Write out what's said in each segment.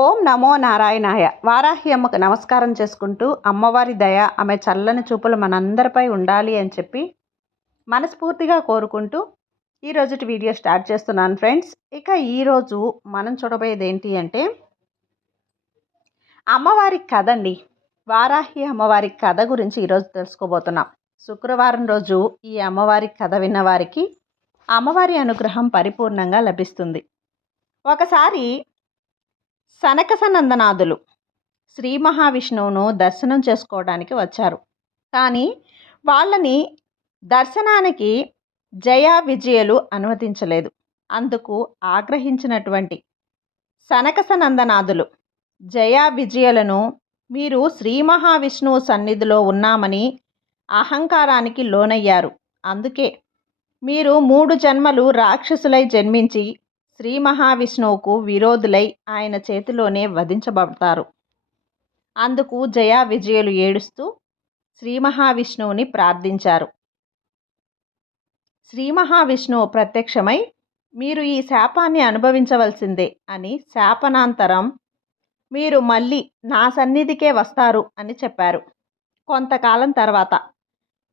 ఓం నమో నారాయణాయ. వారాహి అమ్మకు నమస్కారం చేసుకుంటూ అమ్మవారి దయ ఆమె చల్లని చూపులు మనందరిపై ఉండాలి అని చెప్పి మనస్ఫూర్తిగా కోరుకుంటూ ఈరోజుటి వీడియో స్టార్ట్ చేస్తున్నాను ఫ్రెండ్స్. ఇక ఈరోజు మనం చూడబోయేది ఏంటి అంటే అమ్మవారి కథ అండి. వారాహి అమ్మవారి కథ గురించి ఈరోజు తెలుసుకోబోతున్నాం. శుక్రవారం రోజు ఈ అమ్మవారి కథ విన్న వారికి అమ్మవారి అనుగ్రహం పరిపూర్ణంగా లభిస్తుంది. ఒకసారి సనకసనందనాథులు శ్రీ మహావిష్ణువును దర్శనం చేసుకోవడానికి వచ్చారు. కానీ వాళ్ళని దర్శనానికి జయ విజయలు అనుమతించలేదు. అందుకు ఆగ్రహించినటువంటి సనకసనందనాథులు జయ విజయలను మీరు శ్రీ మహావిష్ణువు సన్నిధిలో ఉన్నామని అహంకారానికి లోనయ్యారు. అందుకే మీరు 3 జన్మలు రాక్షసులై జన్మించి శ్రీ మహావిష్ణువుకు విరోధులై ఆయన చేతిలోనే వధించబడతారు. అందుకు జయా విజయులు ఏడుస్తూ శ్రీ మహావిష్ణువుని ప్రార్థించారు. శ్రీ మహావిష్ణువు ప్రత్యక్షమై మీరు ఈ శాపాన్ని అనుభవించవలసిందే అని శాపనాంతరం మీరు మళ్ళీ నా సన్నిధికే వస్తారు అని చెప్పారు. కొంతకాలం తర్వాత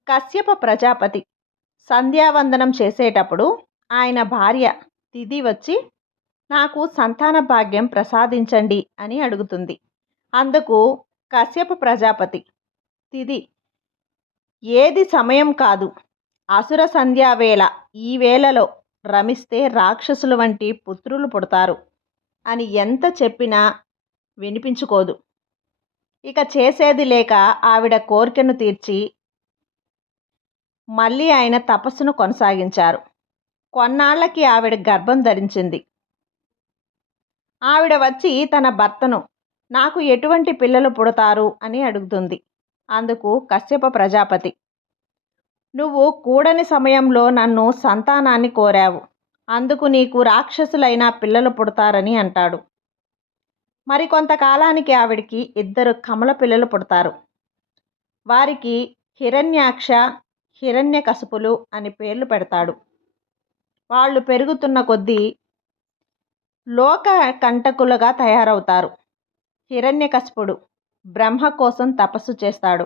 కశ్యప ప్రజాపతి సంధ్యావందనం చేసేటప్పుడు ఆయన భార్య తిథి వచ్చి నాకు సంతాన భాగ్యం ప్రసాదించండి అని అడుగుతుంది. అందుకు కశ్యప ప్రజాపతి తిథి ఏది సమయం కాదు, అసుర సంధ్యావేళ, ఈ వేళలో రమిస్తే రాక్షసుల వంటి పుత్రులు పుడతారు అని ఎంత చెప్పినా వినిపించుకోదు. ఇక చేసేది లేక ఆవిడ కోరికను తీర్చి మళ్ళీ ఆయన తపస్సును కొనసాగించారు. కొన్నాళ్లకి ఆవిడ గర్భం ధరించింది. ఆవిడ వచ్చి తన భర్తను నాకు ఎటువంటి పిల్లలు పుడతారు అని అడుగుతుంది. అందుకు కశ్యప ప్రజాపతి నువ్వు కూడని సమయంలో నన్ను సంతానాన్ని కోరావు, అందుకు నీకు రాక్షసులైన పిల్లలు పుడతారని అంటాడు. మరికొంతకాలానికి ఆవిడికి 2 కమల పిల్లలు పుడతారు. వారికి హిరణ్యాక్ష, హిరణ్యకశపులు అని పేర్లు పెడతాడు. వాళ్ళు పెరుగుతున్న కొద్దీ లోక కంటకులుగా తయారవుతారు. హిరణ్యకశపుడు బ్రహ్మ కోసం తపస్సు చేస్తాడు.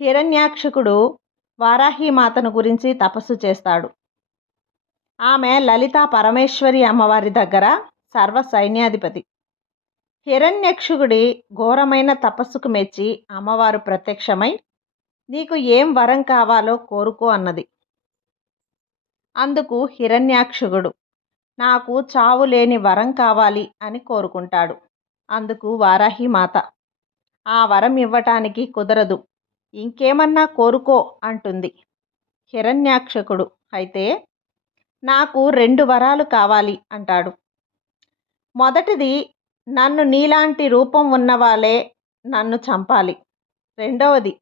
హిరణ్యాక్షకుడు వారాహిమాతను గురించి తపస్సు చేస్తాడు. ఆమె లలితా పరమేశ్వరి అమ్మవారి దగ్గర సర్వ సైన్యాధిపతి. హిరణ్యక్షుడి ఘోరమైన తపస్సుకు మెచ్చి అమ్మవారు ప్రత్యక్షమై నీకు ఏం వరం కావాలో కోరుకో అన్నది. అందుకు హిరణ్యాక్షుడు నాకు చావు లేని వరం కావాలి అని కోరుకుంటాడు. అందుకు వారాహిమాత ఆ వరం ఇవ్వటానికి కుదరదు, ఇంకేమన్నా కోరుకో అంటుంది. హిరణ్యాక్షకుడు అయితే నాకు 2 వరాలు కావాలి అంటాడు. మొదటిది నన్ను నీలాంటి రూపం ఉన్నవాళ్ళే నన్ను చంపాలి. రెండవది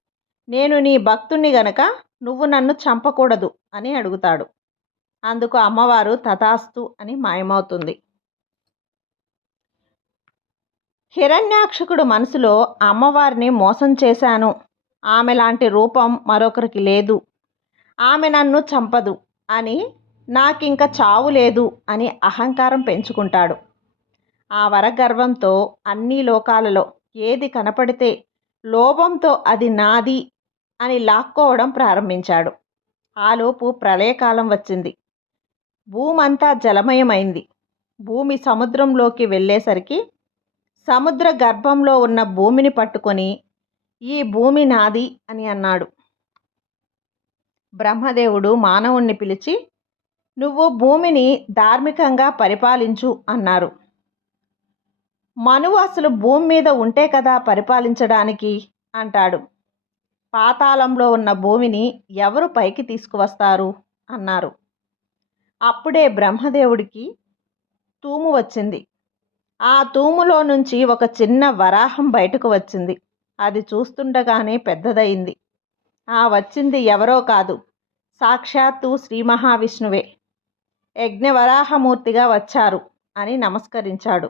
నేను నీ భక్తుణ్ణి గనక నువ్వు నన్ను చంపకూడదు అని అడుగుతాడు. అందుకు అమ్మవారు తథాస్తు అని మాయమవుతుంది. హిరణ్యాక్షకుడు మనసులో అమ్మవారిని మోసం చేశాను, ఆమె లాంటి రూపం మరొకరికి లేదు, ఆమె నన్ను చంపదు అని, నాకింక చావు లేదు అని అహంకారం పెంచుకుంటాడు. ఆ వరగర్వంతో అన్ని లోకాలలో ఏది కనపడితే లోభంతో అది నాది అని లాక్కోవడం ప్రారంభించాడు. ఆలోపు ప్రళయకాలం వచ్చింది. భూమంతా జలమయమైంది. భూమి సముద్రంలోకి వెళ్ళేసరికి సముద్ర గర్భంలో ఉన్న భూమిని పట్టుకొని ఈ భూమి నాది అని అన్నాడు. బ్రహ్మదేవుడు మానవుణ్ణి పిలిచి నువ్వు భూమిని ధార్మికంగా పరిపాలించు అన్నారు. మనువు అసలు భూమి మీద ఉంటే కదా పరిపాలించడానికి అంటాడు. పాతాళంలో ఉన్న భూమిని ఎవరు పైకి తీసుకువస్తారు అన్నారు. అప్పుడే బ్రహ్మదేవుడికి తూము వచ్చింది. ఆ తూములో నుంచి ఒక చిన్న వరాహం బయటకు వచ్చింది. అది చూస్తుండగానే పెద్దదయింది. ఆ వచ్చింది ఎవరో కాదు, సాక్షాత్తు శ్రీ మహావిష్ణువే యజ్ఞవరాహమూర్తిగా వచ్చారు అని నమస్కరించాడు.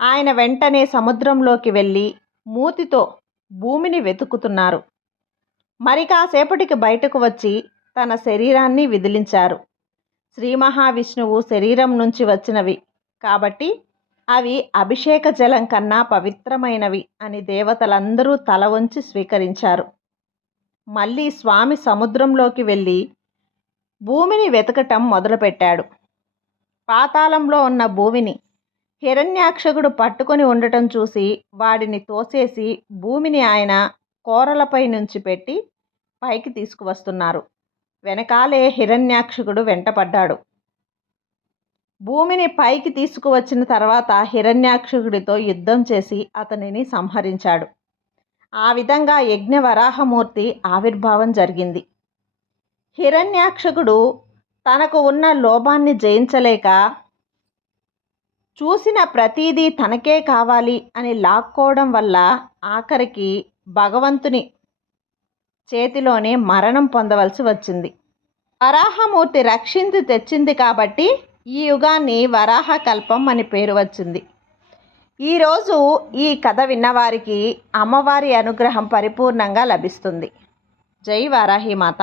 ఆయన వెంటనే సముద్రంలోకి వెళ్ళి మూతితో భూమిని వెతుకుతున్నారు. మరి కాసేపటికి బయటకు వచ్చి తన శరీరాన్ని విదిలించారు. శ్రీ మహావిష్ణువు శరీరం నుంచి వచ్చినవి కాబట్టి అవి అభిషేక జలం కన్నా పవిత్రమైనవి అని దేవతలందరూ తల వంచి స్వీకరించారు. మళ్ళీ స్వామి సముద్రంలోకి వెళ్ళి భూమిని వెతకటం మొదలుపెట్టాడు. పాతాళంలో ఉన్న భూమిని హిరణ్యాక్షకుడు పట్టుకొని ఉండటం చూసి వాడిని తోసేసి భూమిని ఆయన కోరలపై నుంచి పెట్టి పైకి తీసుకువస్తున్నారు. వెనకాలే హిరణ్యాక్షకుడు వెంటపడ్డాడు. భూమిని పైకి తీసుకువచ్చిన తర్వాత హిరణ్యాక్షకుడితో యుద్ధం చేసి అతనిని సంహరించాడు. ఆ విధంగా యజ్ఞవరాహమూర్తి ఆవిర్భావం జరిగింది. హిరణ్యాక్షకుడు తనకు ఉన్న లోభాన్ని జయించలేక చూసిన ప్రతీదీ తనకే కావాలి అని లాక్కోవడం వల్ల ఆఖరికి భగవంతుని చేతిలోనే మరణం పొందవలసి వచ్చింది. వరాహమూర్తి రక్షించి తెచ్చింది కాబట్టి ఈ యుగాన్ని వరాహకల్పం అని పేరు వచ్చింది. ఈరోజు ఈ కథ విన్నవారికి అమ్మవారి అనుగ్రహం పరిపూర్ణంగా లభిస్తుంది. జై వారాహి మాత.